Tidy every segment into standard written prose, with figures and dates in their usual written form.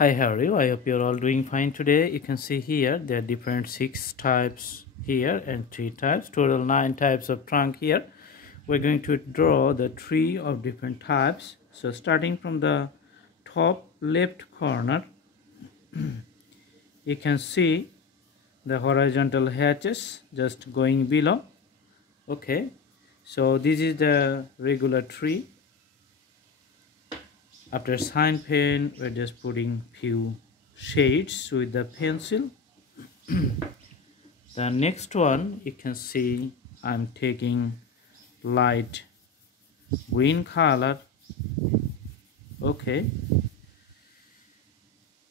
Hi, how are you? I hope you're all doing fine today. You can see here there are different 6 types here and 3 types, total 9 types of trunk here. We're going to draw the 3 of different types. So starting from the top left corner, you can see the horizontal hatches just going below. Okay, so this is the regular tree. After sign pen, we're just putting few shades with the pencil. The next one, you can see I'm taking light green color. Okay,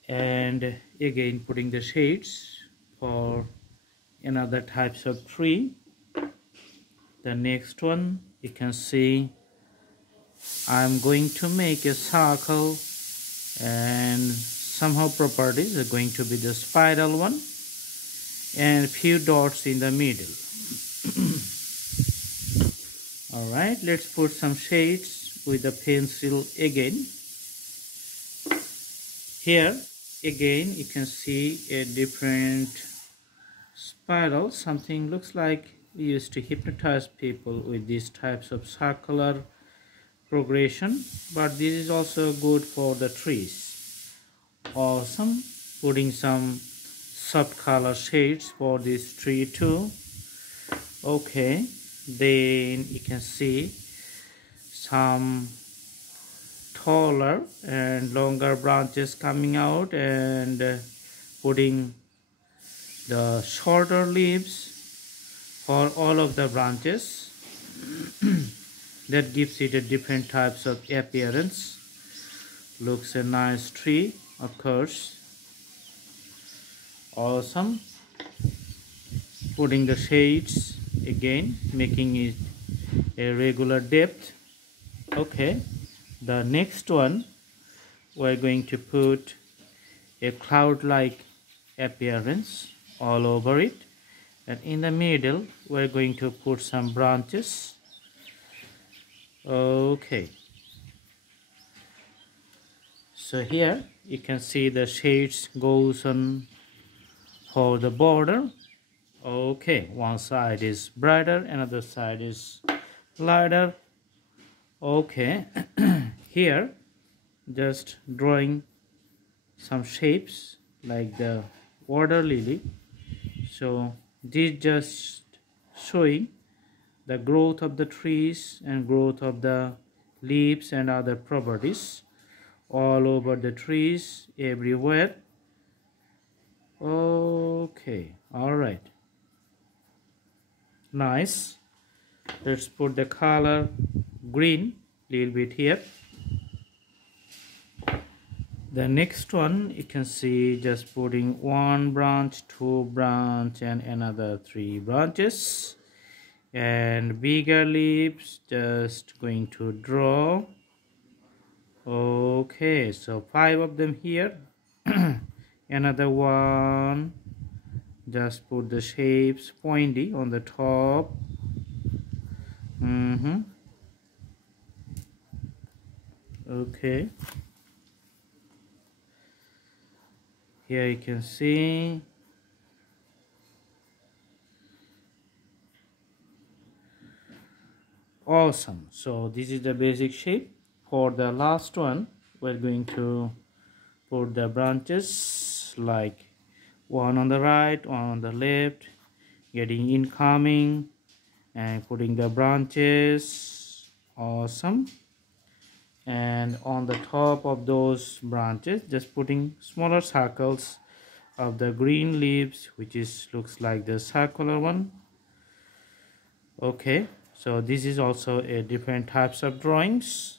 and again putting the shades for another types of tree. The next one, you can see I'm going to make a circle, and somehow properties are going to be the spiral one and few dots in the middle. Alright, let's put some shades with the pencil again. Here again you can see a different spiral. Something looks like we used to hypnotize people with these types of circular progression, but this is also good for the trees. Awesome. Putting some soft color shades for this tree too. Okay, then you can see some taller and longer branches coming out, and putting the shorter leaves for all of the branches. That gives it a different types of appearance. Looks a nice tree, of course. Awesome. Putting the shades again, making it a regular depth. Okay, the next one, we're going to put a cloud-like appearance all over it, and in the middle we're going to put some branches. Okay, so here you can see the shades goes on for the border. Okay, one side is brighter, another side is lighter. Okay, here just drawing some shapes like the water lily. So this just showing the growth of the trees and growth of the leaves and other properties all over the trees everywhere. Okay, all right, nice. Let's put the color green little bit here. The next one, you can see just putting 1 branch, 2 branch, and another 3 branches, and bigger leaves just going to draw. Okay, so 5 of them here. Another one, just put the shapes pointy on the top. Okay, here you can see awesome. So this is the basic shape. For the last one, we're going to put the branches like one on the right, one on the left, getting incoming and putting the branches. Awesome. And on the top of those branches, just putting smaller circles of the green leaves, which is looks like the circular one. Okay, so this is also a different types of drawings.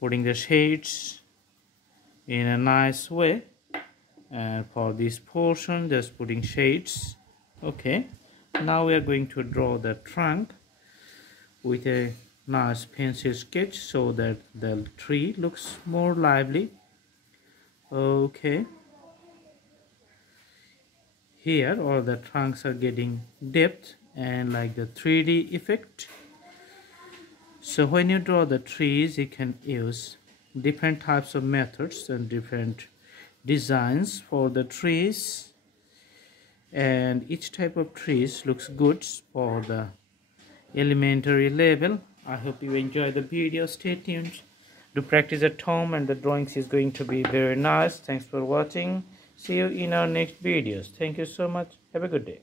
Putting the shades in a nice way, and for this portion just putting shades. Okay, now we are going to draw the trunk with a nice pencil sketch so that the tree looks more lively. Okay, here all the trunks are getting depth and like the 3D effect. So when you draw the trees, you can use different types of methods and different designs for the trees, and each type of trees looks good for the elementary level. I hope you enjoy the video. Stay tuned, do practice at home, and the drawings is going to be very nice. Thanks for watching. See you in our next videos. Thank you so much. Have a good day.